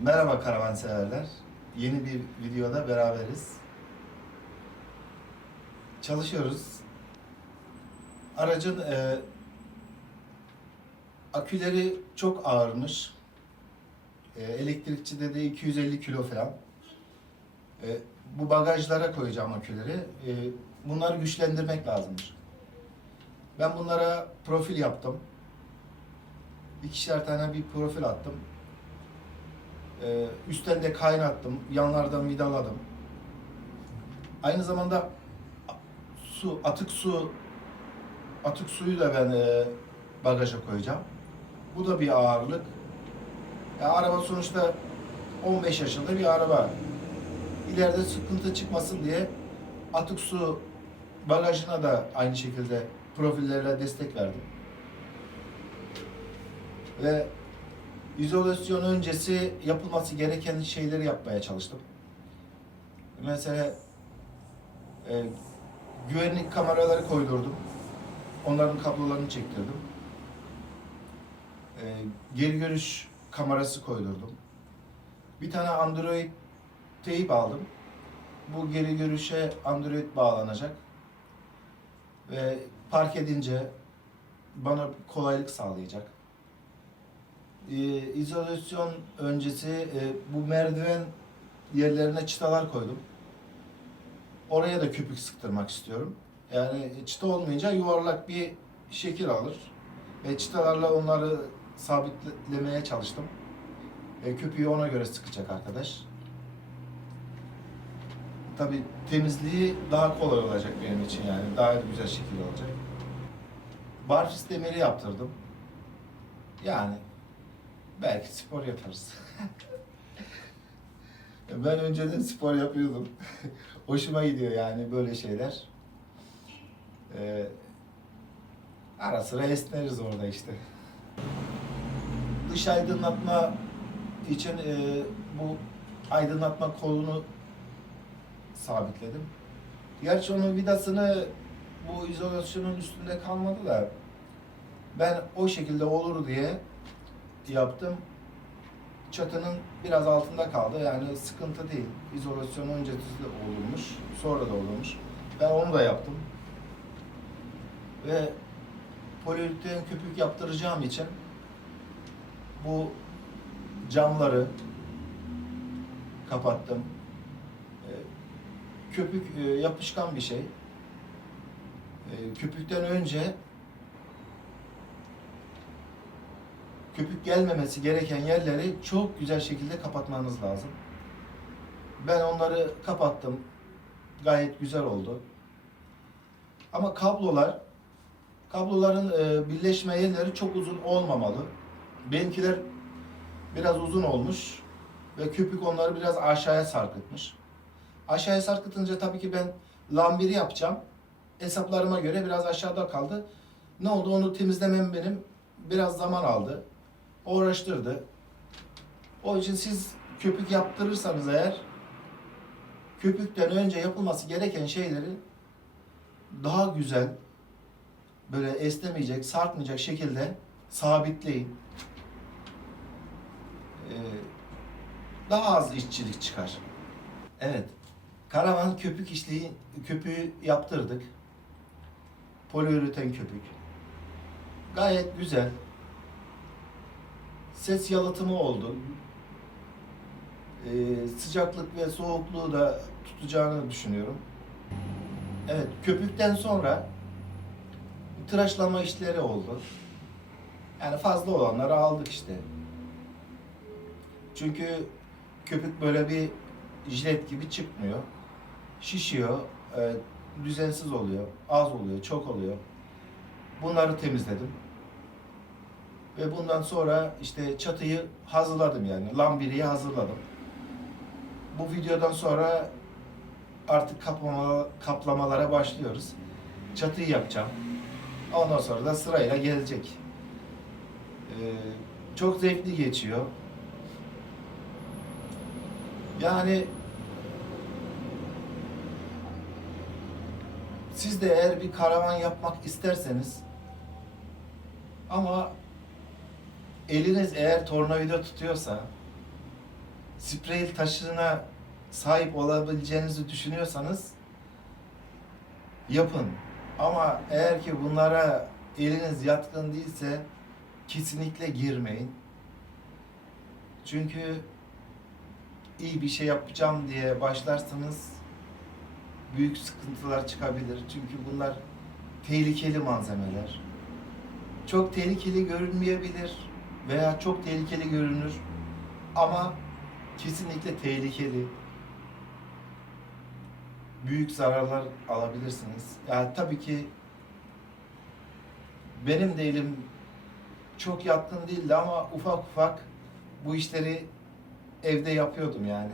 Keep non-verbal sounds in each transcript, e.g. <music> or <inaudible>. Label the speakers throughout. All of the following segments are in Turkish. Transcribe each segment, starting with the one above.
Speaker 1: Merhaba karavanseverler. Yeni bir videoda beraberiz. Çalışıyoruz. Aracın e, aküleri çok ağırmış. E, elektrikçide de 250 kilo falan. E, bu bagajlara koyacağım aküleri. E, bunları güçlendirmek lazımmış. Ben bunlara profil yaptım. İkişer tane bir profil attım. Ee, üstten de kaynattım, yanlardan vidaladım. Aynı zamanda su, atık su, atık suyu da ben e, bagaja koyacağım. Bu da bir ağırlık. Ya araba sonuçta 15 yaşında bir araba. İleride sıkıntı çıkmasın diye atık su bagajına da aynı şekilde profillerle destek verdim. Ve izolasyon öncesi yapılması gereken şeyleri yapmaya çalıştım. Mesela e, güvenlik kameraları koydurdum. Onların kablolarını çektirdim. E, geri görüş kamerası koydurdum. Bir tane Android teyip aldım. Bu geri görüşe Android bağlanacak. Ve park edince bana kolaylık sağlayacak e, izolasyon öncesi e, bu merdiven yerlerine çıtalar koydum. Oraya da köpük sıktırmak istiyorum. Yani çıta olmayınca yuvarlak bir şekil alır. Ve çıtalarla onları sabitlemeye çalıştım. E, köpüğü ona göre sıkacak arkadaş. Tabi temizliği daha kolay olacak benim için yani. Daha güzel şekilde olacak. Barfiks demiri yaptırdım. Yani belki spor yaparız. <laughs> ben önceden spor yapıyordum. <laughs> Hoşuma gidiyor yani böyle şeyler. Ee, ara sıra esneriz orada işte. Dış aydınlatma için e, bu aydınlatma kolunu sabitledim. Gerçi onun vidasını bu izolasyonun üstünde kalmadı da ben o şekilde olur diye yaptım. Çatının biraz altında kaldı. Yani sıkıntı değil. İzolasyon öncesi de olurmuş. Sonra da olurmuş. Ben onu da yaptım. Ve poliüreten köpük yaptıracağım için bu camları kapattım. Ee, Köpük e, yapışkan bir şey. Ee, Köpükten önce köpük gelmemesi gereken yerleri çok güzel şekilde kapatmanız lazım. Ben onları kapattım. Gayet güzel oldu. Ama kablolar kabloların e, birleşme yerleri çok uzun olmamalı. Benimkiler biraz uzun olmuş ve köpük onları biraz aşağıya sarkıtmış. Aşağıya sarkıtınca tabii ki ben lambiri yapacağım. Hesaplarıma göre biraz aşağıda kaldı. Ne oldu onu temizlemem benim biraz zaman aldı uğraştırdı. O için siz köpük yaptırırsanız eğer köpükten önce yapılması gereken şeyleri daha güzel böyle esnemeyecek, sarkmayacak şekilde sabitleyin. Ee, daha az işçilik çıkar. Evet. Karavan köpük işliği köpüğü yaptırdık. Poliüreten köpük. Gayet güzel ses yalıtımı oldu. Ee, sıcaklık ve soğukluğu da tutacağını düşünüyorum. Evet, köpükten sonra tıraşlama işleri oldu. Yani fazla olanları aldık işte. Çünkü köpük böyle bir jilet gibi çıkmıyor. Şişiyor, e, düzensiz oluyor, az oluyor, çok oluyor. Bunları temizledim. Ve bundan sonra işte çatıyı hazırladım yani. Lambiriyi hazırladım. Bu videodan sonra artık kaplama, kaplamalara başlıyoruz. Çatıyı yapacağım. Ondan sonra da sırayla gelecek. Ee, çok zevkli geçiyor. Yani siz de eğer bir karavan yapmak isterseniz ama eliniz eğer tornavida tutuyorsa sprey taşına sahip olabileceğinizi düşünüyorsanız yapın. Ama eğer ki bunlara eliniz yatkın değilse kesinlikle girmeyin. Çünkü iyi bir şey yapacağım diye başlarsanız büyük sıkıntılar çıkabilir. Çünkü bunlar tehlikeli malzemeler. Çok tehlikeli görünmeyebilir veya çok tehlikeli görünür ama kesinlikle tehlikeli. Büyük zararlar alabilirsiniz. Yani tabii ki benim de çok yatkın değildi ama ufak ufak bu işleri evde yapıyordum yani.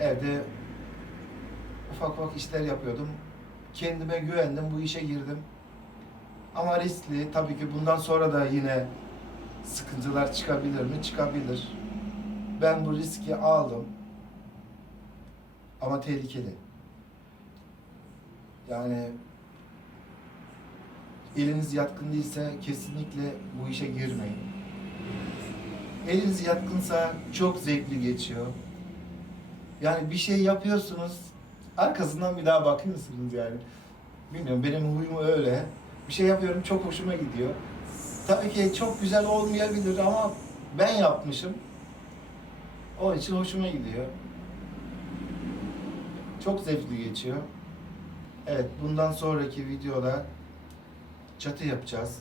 Speaker 1: Evde ufak ufak işler yapıyordum. Kendime güvendim, bu işe girdim. Ama riskli. Tabii ki bundan sonra da yine sıkıntılar çıkabilir mi? Çıkabilir. Ben bu riski aldım. Ama tehlikeli. Yani eliniz yatkın değilse kesinlikle bu işe girmeyin. Eliniz yatkınsa çok zevkli geçiyor. Yani bir şey yapıyorsunuz, arkasından bir daha bakıyorsunuz yani. Bilmiyorum benim huyum öyle. Bir şey yapıyorum çok hoşuma gidiyor. Tabii ki çok güzel olmayabilir ama ben yapmışım. O için hoşuma gidiyor. Çok zevkli geçiyor. Evet, bundan sonraki videoda çatı yapacağız.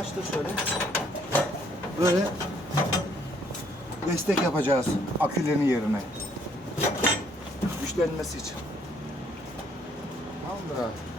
Speaker 1: Yaklaştır şöyle. Böyle destek yapacağız akülerin yerine. Güçlenmesi için. Tamamdır abi.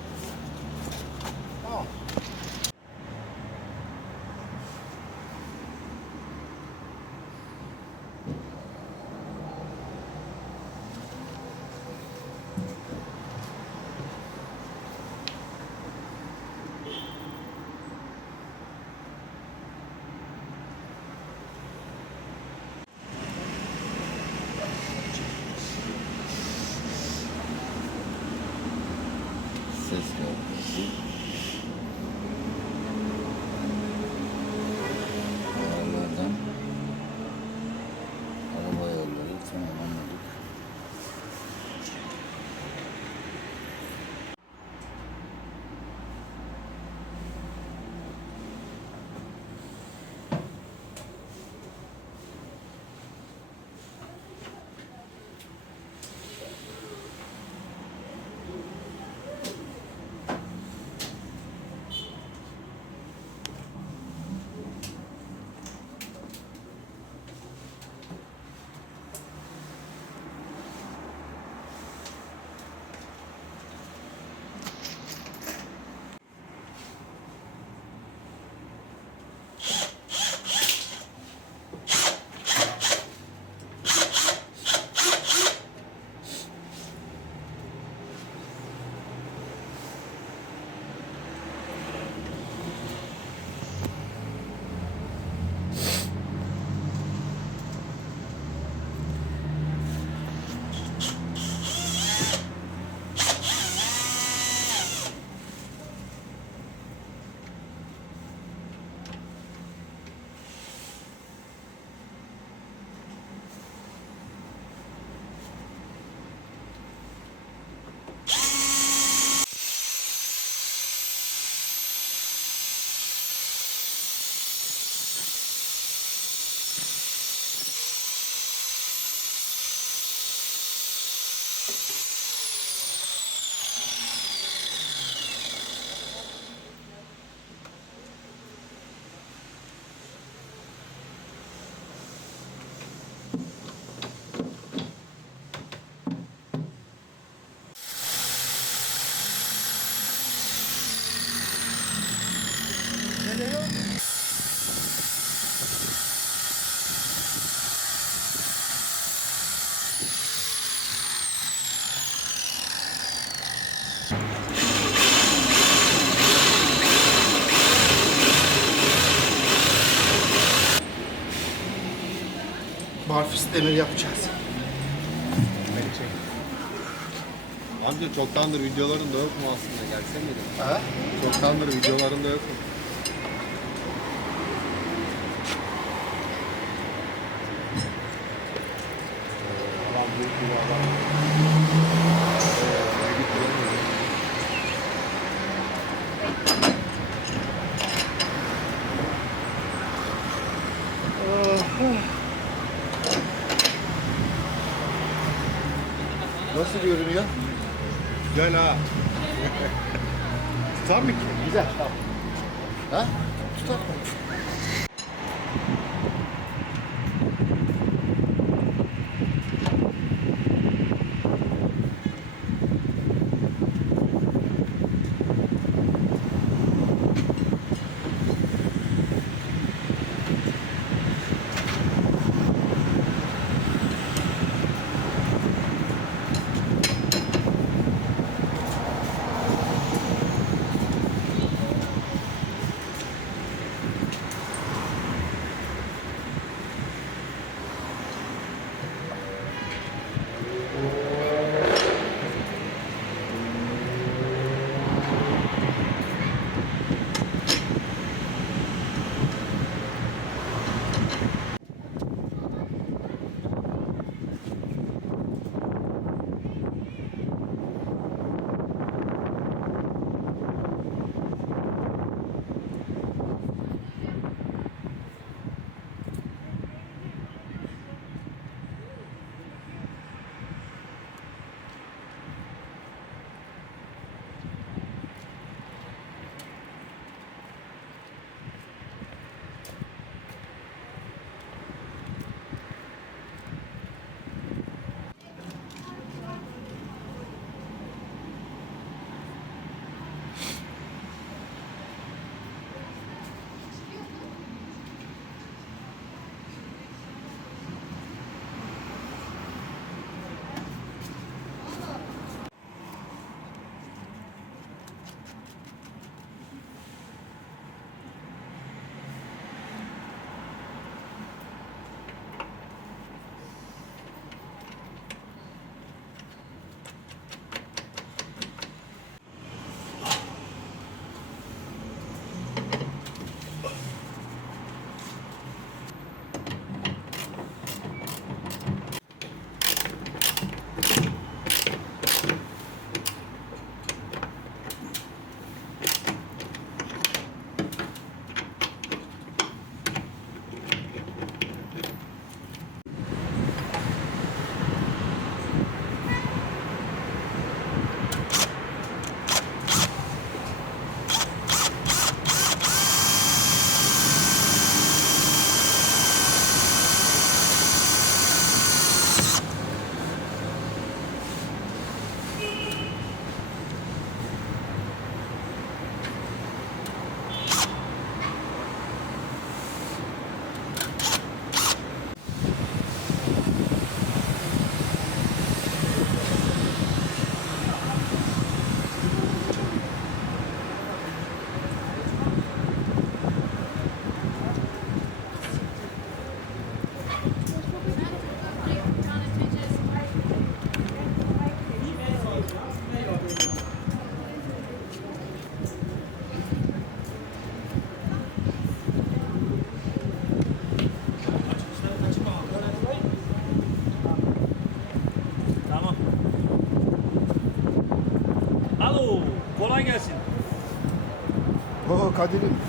Speaker 1: Demir yapacağız.
Speaker 2: Amca çoktandır videoların da yok mu aslında gelsene dedim.
Speaker 1: Ha?
Speaker 2: Çoktandır videoların da yok mu? Adam büyük bir adam. Ee, git bulamıyorum.
Speaker 1: Nasıl görünüyor?
Speaker 2: Güzel ha. <laughs> Tutar mı ki?
Speaker 1: Güzel. Tamam. Ha? Tutar mı? Oo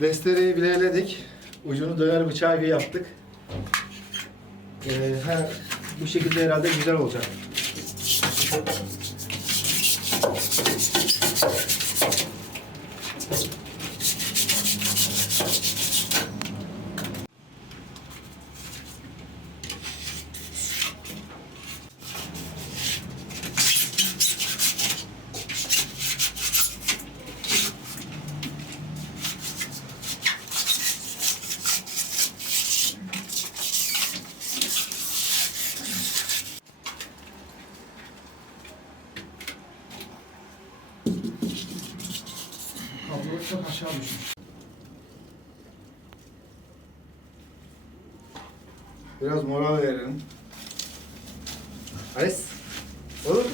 Speaker 1: Destereyi bileledik. Ucunu döner bıçağı gibi yaptık. Ee, ha, bu şekilde herhalde güzel olacak. Kablo çok aşağı düşmüş. Biraz moral verelim. Ares. Olur mu?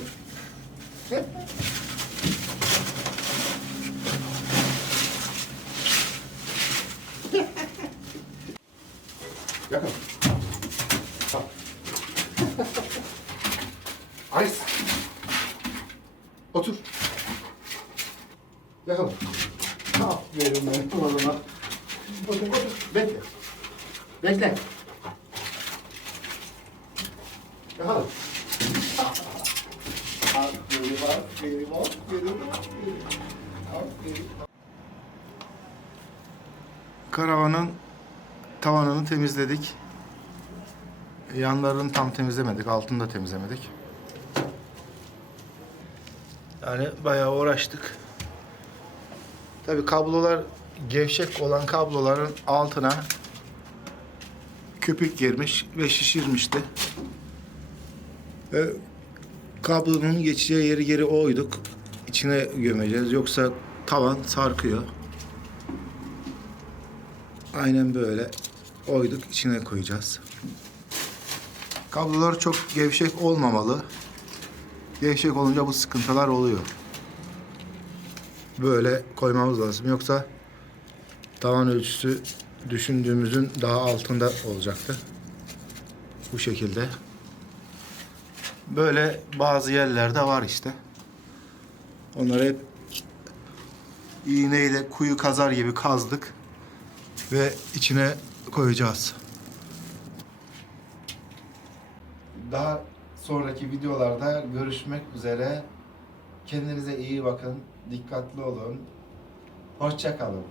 Speaker 1: Yakın. Tamam. Ares. Otur. Yakalım. Aferin benim oğluma. Otur, otur. Bekle. Bekle. Yakalım. Aferin, aferin, aferin, aferin. Aferin. Karavanın tavanını temizledik. Yanlarını tam temizlemedik, altını da temizlemedik. Yani bayağı uğraştık. Tabi kablolar gevşek olan kabloların altına köpük girmiş ve şişirmişti. Ve kablonun geçeceği yeri geri oyduk. İçine gömeceğiz. Yoksa tavan sarkıyor. Aynen böyle oyduk içine koyacağız. Kablolar çok gevşek olmamalı. Gevşek olunca bu sıkıntılar oluyor böyle koymamız lazım. Yoksa tavan ölçüsü düşündüğümüzün daha altında olacaktı. Bu şekilde. Böyle bazı yerlerde var işte. Onları hep iğneyle kuyu kazar gibi kazdık ve içine koyacağız. Daha sonraki videolarda görüşmek üzere. Kendinize iyi bakın. Dikkatli olun. Hoşça kalın.